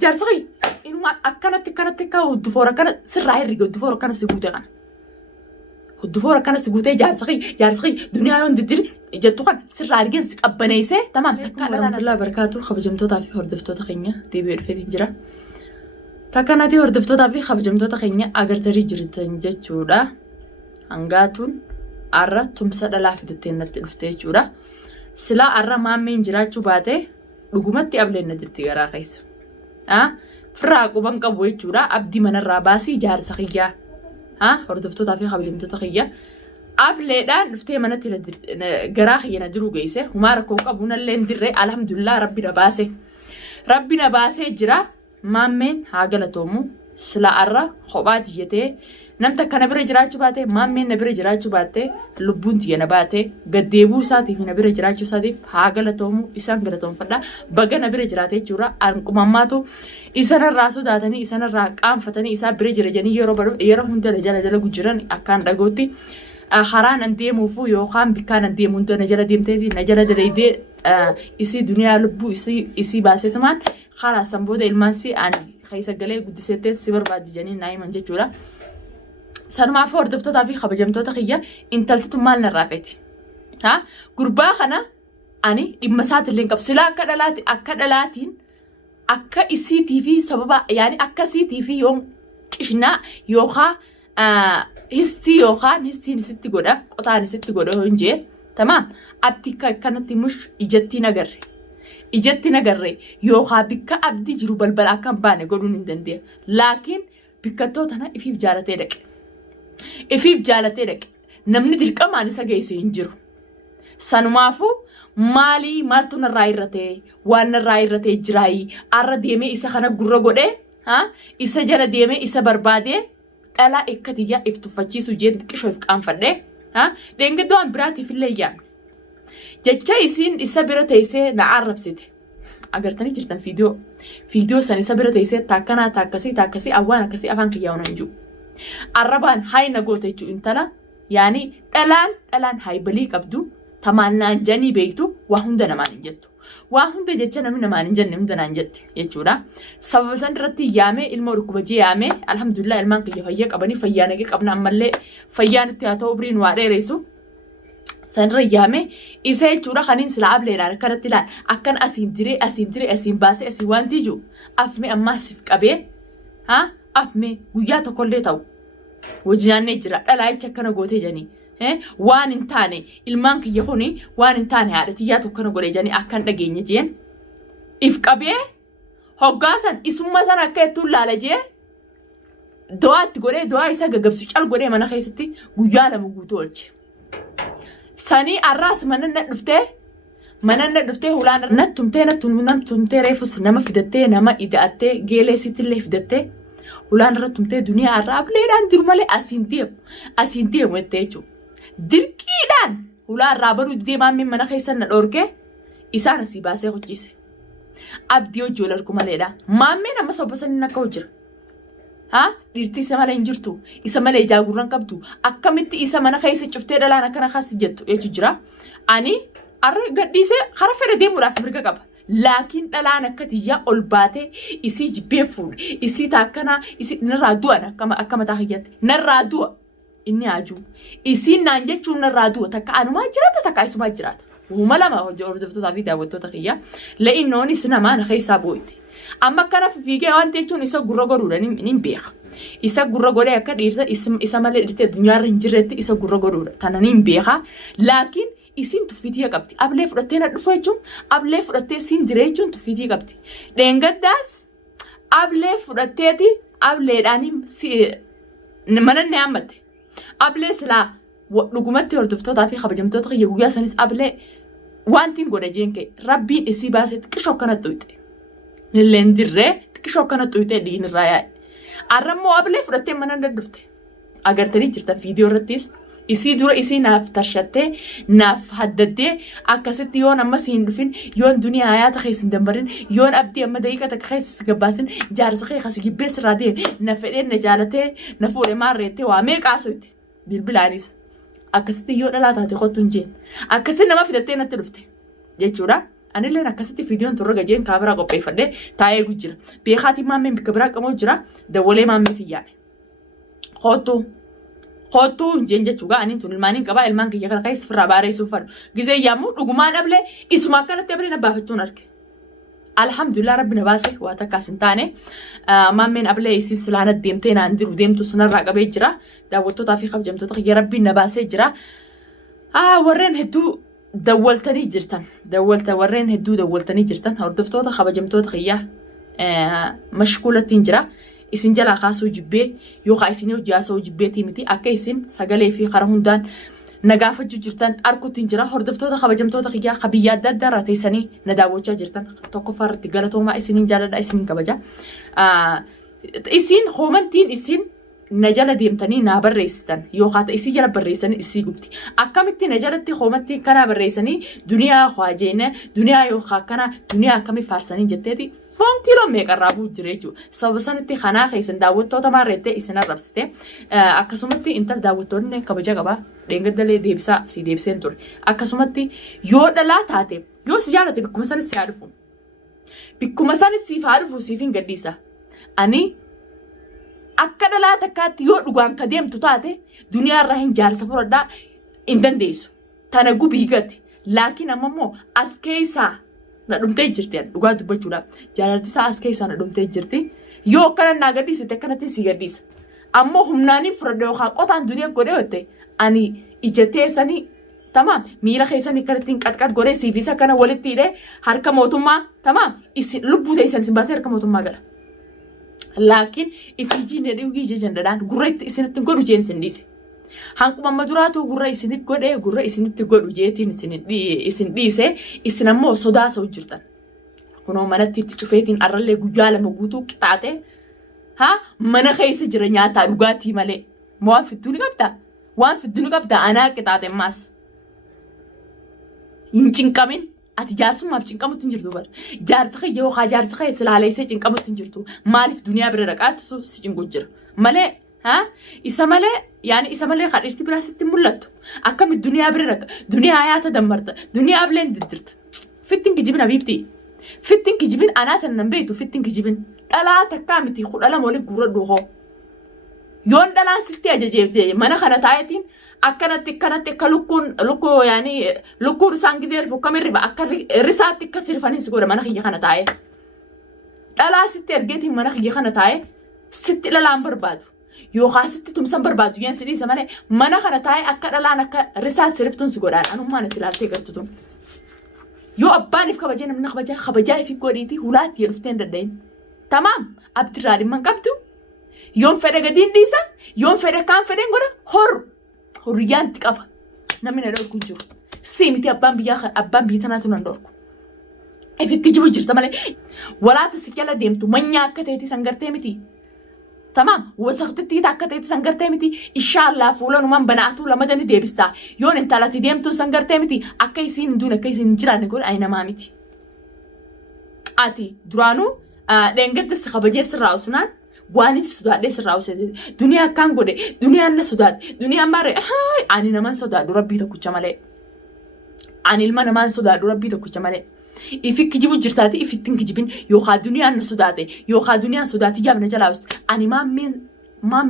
جارسخي إنه ما أكنت كا ودفورة كان سر عيري ودفورة كان سجوتة كان ودفورة كان سجوتة جارسخي دنيا يوم ددير جتو كان سر عيري سك أبنيسه تمام ورحمة الله وبركاته خبجمتو تافي هردفتو تخينيا تبي الفتي جرا تكناتي هردفتو تافي خبجمتو تخينيا أجر تري جرتن جتشورا هنگاتون أرى تمسد لافدتين نتلفتي جورا سلا أرى ما من جراتشو باته رجومتي قبل ندرتي جرا قيس فراقو بنك بوي جورا أبدي من الراباسي جار سخية هردفتو تافي خبجمتو تخينيا قبل ده نفتي منتي جراخي ندرو جيسه وما ركوك أبونا اللي ندري الحمد لله ربنا باسه جرا ما من هاجلتومو سلا أرى خبات جته نمتا كنا بري جراچو باته مامين نبري جراچو باته لبونتي نباته قديبو ساتي في نبري جراچو ساتي هاغلتومو إسان غلتوم فدا بغا نبري جراته جورا أنكو ماماتو إسان الراسو داتني إسان الراقام فتني إسان بري جرجاني يرو هنده رجال گجران أكان دغوتي خران انديمو فو يوخام بكان انديمو هنده نجال ديمتي نجال دريدي إسي دنيا لبو إسي باسه تمان خلاص سنبوده المانسي أني خيسا قلي قدسيتي سيبر بعد جانين نايمان جورا سنما فوردفتو تافي خبجمتو تخيّا انتلتو مالنا رافيتي قربا خنا أني المسات اللي نقبسلا أكدلاتين أكا إسي تيفي سببا يعني أكا سي تيفي يوم إشنا يوخا هستي يوخا هستي نستي قودا قطع نستي قودا هنجي تمام أبتكا كانت مش إجتي نقري يوخا بكا أبدي جرو بلبل أكام باني قولون اندندي لكن بكا توتنا إفيف جالتي لك إفيف جالتي لك نمني دلقا ماني ساقيسي انجرو سانمافو مالي مالتو نرايرتي وان نرايرتي جراي أرى ديمي إسا خانا قرر قده إسا جال ديمي إسا بربادي ألا إكتيا إفتفاجيسو جيد كشو إفقام فرده دينك دوان براتي في الليان جتشا إسين إسا براتيسي نعرب سيده أغرتني جرتن فيديو سان إسا براتيسي تاكسي أوانا كسي أفان كياونا نجو الربان هاي نقوتي جو انتلا يعني الان هاي بليك أبدو تمانان جاني بيتو وهندنا ما ننجتو وهند جتشنا من ما ننجن نمدنا ننجت يجورا سبب سنرتي يامي الموركوبجي يامي الحمد لله المان كي يفيق أبني فيانك قبنا عملي فيان تياتو برين واري ريسو سنر يامي إسا يجورا خانين سلعب ليران كانت لان أكان أسين باسي أسيوان تيجو أفمي أما سفك أبي أفمي وياتا كل تاو وجناني جرا لا يتشكنا قوتي جاني وان انتاني المانك يخوني وان انتاني عادتياتو كنا قولي جاني أكان لغيني جين إفقابيه هقاسان اسمتان أكيتو لالجي دوات قولي دوا إسا قبسوش قولي مانا خيستي قيالا مقوتولج ساني الراس منن نفتيه هولان نتمتي ريفوس نما فدتي نما إداتي جيلي سيتي اللي فدتي هولان رتمتي دنيا الراب ليران ديرمالي أسينتيم ويتيجو دركيدان هولان رابرو ديما من منا خيسان الأوركي إسانا سيباسي خوشيسي أبديو جولركم ليدا مامي نما صبسان نكوجر ديرتي سمالا انجرتو إسمالا إجاقوران كبتو أكامتي إسمانا خيسي شفتي دلانا كان خاسي جدتو يججرا أني قديسي خرافة ديمو راف مرقا قبا لكن دلانا كتيا أولباتي إسي جبيفول إسي تاكنا إسي نرادو أنا كما تاخيات نرادو إني أجو إسي نانجتشو نرادو تاكا أنو ما جرات تاكا إسو ما جرات وهما لما أردفتو تافي داوتو تاخيا لإنوني سنما نخيسا بويتي أما كان في فيجي وانتيشون إسا غرغرو نين بيخ إسا غرغرو أكاد إسا مالي إرتي الدنيا رنجرت إسا غرغرو تنانين بيخا لكن إسين تفيديا قبتي أبلي فرتين أدفعجون أبلي فرتين سين دريجون تفيديا قبتي دينغداس أبلي فرتيتي أبلي داني نمنا نعمت أبلي سلا لقمتي وردفتو دافي خبجمتو تغي يقويا سنس أبلي وانتين قولي جينكي ربين إسي باسي تكشو كانت تويتي نلندرة تكشو كانت تويتي دين الرايا أرمو أبلي فرتين منن ندفته أغرتني جرتا فيديو رتيس إسي دورا إسي ناف ترشته ناف حدده أكست يون أما سيندفين يون دنيا آيات خيس ندمرين يون أبدي أما دقيقة تخيس قباسين جارسخي خاسي بس رادي نفرين نجالته نفور مارته واميك عصوتي بالبلانيس أكست يون لا تاتي خطون جين أكست نما في دتين تلفته جيتشورا Ani illee akkasitti viidiyoon turre gajeen kaameraa qopheeffadhee taa'ee jira. Beekaatiin maammeen bikka biraa qamoo jira. Dawwalee maammee fiyyaadhe. Kootuu hin jechuudha. Ani tun ilmaaniin qabaa ilmaan kiyya kana keessa firraa baareessuuf fadhu. Gizee yaamuu dhugumaan dhablee isuma akkanatti ablee nabbaafattuun arge. Alhamdulillah rabbi na baase waa takkaas hin taane. Maammeen ablee isin silaana deemtee naan diru deemtu sunarraa qabee jira. Daawwattootaa fi kabajamtoota kiyya rabbi na baasee jira. Warreen hedduu dawwaltanii jirtan. Warreen hedduu dawwaltanii jirtan. Hordoftoota kabajamtoota kiyya mashkuulattiin jira. Isin jalaa kaasuu jibbee yookaan isin hojii haasa'uu jibbeetii miti akka isin sagalee fi karaa hundaan nagaafachuu jirtan arguutiin jira. Hordoftoota kabajamtoota kiyyaa kabiyyaa adda addaa irraa teessanii na daawwachaa jirtan tokkoffaa irratti galatoomaa isiniin jaaladha isiniin kabaja. Isin hoomantiin isin na jala deemtanii naa barreessitan yookaan isin jala barreessanii isii gubti. Akkamitti na jalatti hoomatti kana barreessanii duniyaa hwaajeene duniyaa yookaan kana duniyaa akkamii faarsanii jetteeti foon kiiloo meeqarraa bu'u jira jechuudha. Sababa sanitti kanaa keessan daawwattoota maarreettee isin arrabsite akkasumatti intal daawwattoonni kabaja qabaa dheengaddalee deebisaa si deebiseen ture. Akkasumatti yoo dhalaa taate yoo si jaalate bikkuma sanis si haa dhufu. Bikkuma sanis siif haa dhufu siif hin gadhiisa. Ani akka dhalaa takkaatti yoo dhugaan ka deemtu taate duniyaarraa hin jaarsa fudhadhaa hin dandeessu. Tana gubii gati. Laakiin ammoo as keessaa na dhumtee jirti dhugaa dubbachuudhaaf. Jaalaltisaa as keessaa na dhumtee jirti. Yoo akkana naa gadhiisite akkanatti si gadhiisa. Ammoo humnaaniin fudhadha yookaan qotaan duniyaa godhee hotte ani ijjatee sanii tamaam miila keessanii kanatti hin qatqat godhee siifisa kana walitti hidhee harka mootummaa tamaam isin lubbuu teessan isin baasee harka mootummaa gala. Laakiin ifiijiin dhugii jajandadhaan gurra isinitti godhu jeen isin dhiise. Hanquma maduraatu gurra isinitti godhee gurra isinitti godhu jeetiin isin dhiise isin ammoo sodaasa hojjirtan. Kunoo manatti itti cufeetiin arrallee guyyaa lama guutuu qixaate mana keessa jira nyaataa dhugaatii malee. Waan fidduu ni qabdaa? Waan fidduu ni qabdaa anaa qixaate maas. Hin cinqamin. Ati jaarsummaaf cinqamutti hin jirtu bara. Jaarsa kee yookaan jaarsa kee silaaleessee cinqamutti hin jirtu. Maaliif duniyaa bira dhaqaatu si cinqu jira. Malee isa malee kadhirti biraa sitti mul'attu. Akkamitti duniyaa bira dhaqa. Duniyaa hayaata dammarta. Duniyaa ableen diddirta. Fittiin kijibin abiibti. Fittiin kijibin anaatan nan beektu fittiin kijibin. Dhalaa takkaa miti kudha lama waliin gurra dhuhoo. Yoon dhalaan sitti ajajeefte mana kana taayetiin akkanatti akka lukkuu yaani lukkuu isaan gizee rifu kamii riba akka risaatti akka sirfanii si godha mana kiyya kana taa'e. Dhalaa sitti ergeetiin mana kiyya kana taa'e sitti dhalaan barbaadu. Yookaan sitti tumsan barbaadu yeen sidhiisa malee mana kana taa'e akka dhalaan akka risaa siriftuun si godhaan anummaan itti ilaaltee gartutuun. Yoo abbaaniif kabajee namni kabajaa ifi godhiiti hulaatti dhuftee hin danda'in. Tamaam abdirraa dhimma hin qabdu. Yoon fedhe gadiin dhiisa yoon fedhe kaan fedheen godha horiyyaan itti qaba. Namni na dhorku jiru. Si miti abbaan biyya tanaatu nan dhorku. Ifitti jibu jirta malee walaata si jala deemtu manyaa akka ta'eeti sangartee miti. Tamaam wasaqtitti akka ta'eeti sangartee miti. Inshaallah fuulanumaan banaatu lamadani deebistaa. Yoon intalatti deemtuun sangartee miti akka isiin hin duune akka isiin hin jiraanne godha ayi namaa miti. Ati duraanuu dheengadda si kabajee sirraa usunaan waan sodaadhee sirraa usete duniyaa akkaan godhe duniyaan na sodaadhe duniyaan maarree ani naman sodaadhu rabbii tokkicha malee. Ani ilma namaan sodaadhu rabbii tokkicha malee. Ifi kijibu jirtaati ifittiin kijibin yookaan duniyaan na sodaate yookaan duniyaan sodaati yaabna jalaa usu ani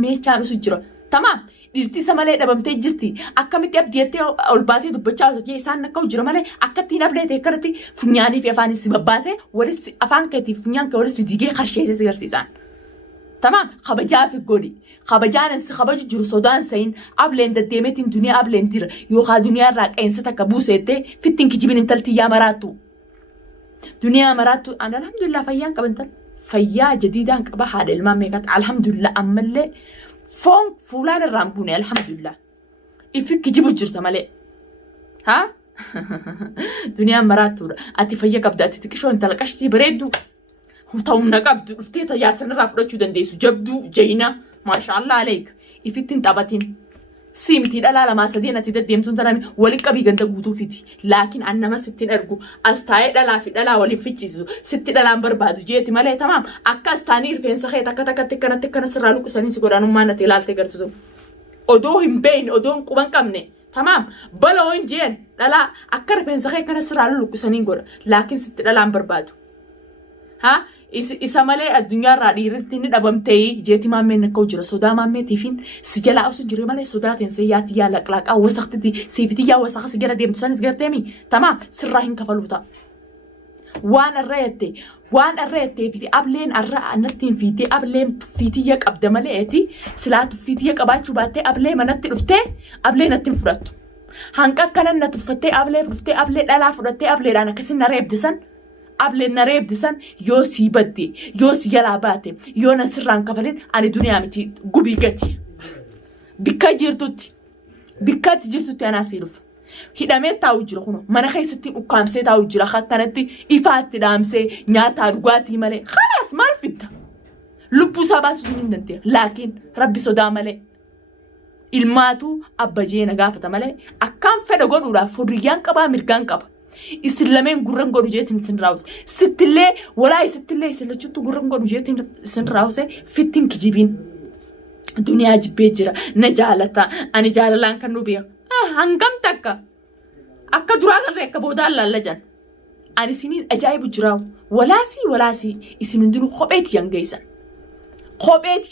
meechaan usu jira. Tamaam dhirti isa malee dhabamtee jirti akkamitti abdiyattee ol baatee dubbachaa osoo isaan akka hojjira malee akkattiin ableetee kanatti funyaanii fi afaan si babbaasee walitti afaan keetiif funyaan kee walitti digee qarsheessee si garsiisan. Tamaam kabajaa fi godhi kabajaan si kabaju jiru sodaan sayin ableen deddeemeetiin duniyaa ableen dira yookaan duniyaa irraa qeensa takka buuseettee fittiin kijibin intaltii yaa maraattu. Duniyaa maraattu alhamdulillah fayyaan qabantan fayyaa jadiidaan qaba haadha ilmaan meeqaatti alhamdulillah ammallee foon fuulaan irraan buune alhamdulillah. Ifi kijibu jirta malee. Duniyaan maraattuudha. Ati fayya qabda ati xiqqishoo intala qashtii bareeddu. Ta'umna qabdu dhuftee tajaajila irraa fudhachuu dandeessu jabduu jayina maashaallah aleek ifittiin taphatiin. Simti dhalaa lamaa sadeen ati deddeemtuun tanaan waliin qabii ganda guutuufiti. Laakiin an nama sittiin ergu as taa'ee dhalaa fi dhalaa waliin fichiisu sitti dhalaan barbaadu jeeti malee tamaam akka as taanii rifeensa kee takka takkatti akkanatti akkana sirraa luqqisanii si godhaanummaan ati ilaaltee garsiisu. Odoo hin beekne odoo hin quban qabne تمام بلو إنجين لا أكره بين زخي كان سر على لوك سنين قول لكن ست لا بربادو ها إسماله الدنيا رادي رتيني دبمتي جيتي ما من كوجرا سودا ما من تيفين سجلا أو سجري ماله سودا تنسيات يا لك أو وسخت دي سيفتي يا وسخ سجلا دي متسان سجلا تامي تمام سرهم كفلوتا وان الرأيتي في أبلين الرأى نتين فيتي أبلين فيتي يك أبدماليتي سلات فيتي يك أباتشو باتي أبلين ما نتي رفتي أبلين نتين فرات هانكا كان نتفتي أبلين رفتي أبلين لا فرتي أبلين أنا كسين نريب دسن أبلين نريب دسن يوسي بدي يوسي يلاباتي يونا سران كفلين أنا دنيا متي قبي قتي بكا جيرتوتي أنا سيلوف hidhamee taa'u jira kuno mana keessatti ukkaamsee taa'u jira akkanatti ifaatti dhaamsee nyaata dhugaatii malee khalaas maal fitta lubbuu isaa baasuu hin dandeenye laakiin rabbi sodaa malee ilmaatu abbajee na gaafata malee akkaan fedha godhuudhaaf fuduriyaan qabaa mirgaan qaba isin lameen gurran godhu jeetiin isin raawuse sittillee walaa sittillee isin lachuutu gurran godhu jeetiin isin raawuse fittiin kijibiin duniyaa jibbee jira na jaalata ani jaalalaan kan nu beeku hangam takka akka duraa garree akka boodaan laallajan ani isiniin ajaa'ibu jiraawu walaasii isin hundinuu kopheeti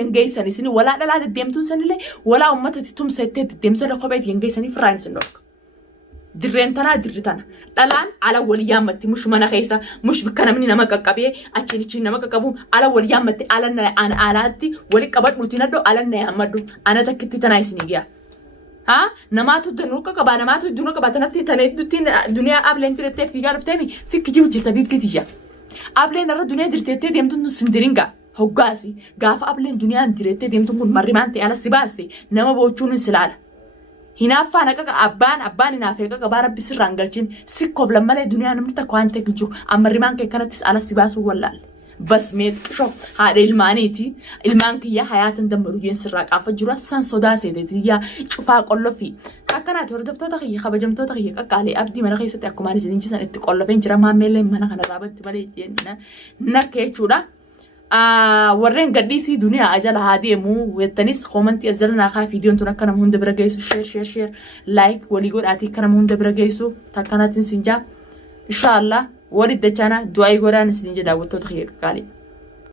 yangeessan isin walaa dhalaa deddeemtuun sanillee walaa uummata tumseettee deddeemsanii kopheeti yangeessanii firaan isin dhorka dirreen tanaa dirri tana dhalaan ala waliyaamatti mush mana keessa mush bikka namni nama qaqqabee achiin nama qaqqabu ala waliyaamatti alaatti wali qabadhuuti naddoo alanna yaammadhu ana takkitti tanaa isinii giyaa namaatu dunuuqa qaba namaatu dunuuqa qaba tanatti talee duniyaa ableen firettee fiigaa dhuftee fikki jiru jirta biiktitiyya ableen irra duniyaa dirteettee deemtuun sindiringa hoggaasi gaafa ableen duniyaa direettee deemtuun kun marrimaan ta'e ala si baase nama boochuun hin silaala hinaaffaa naqaqa abbaan hinaafee qaqabaa rabbi sirraan galchin sikkoof lammalee duniyaa namni takka waan ta'e jiru ammarrimaan kee kanattis ala si baasuu wallaalle بس ميت شو هذا المانيتي المانك يا حياة دمروا سراك عفجرا سان صدا سيدتي يا شوفها كله في كأنا تورد فتوى تغيي خبجم توى تغيي كقالي أبدي من خيسة أكو ماني جدين جسنا تقول فين جرا ما ميل من أنا رابط تبالي جينا نكشورا ورين قديسي دنيا أجل هذه مو والتنس خمنتي أزلنا خا فيديو أنتو نكنا مهون دبر جيسو شير لايك وليقول أتي كنا مهون دبر جيسو تكنا تنسنجا إن شاء الله ورد دجانا دعاء قرآن سنجا داوتو تغيي كقالي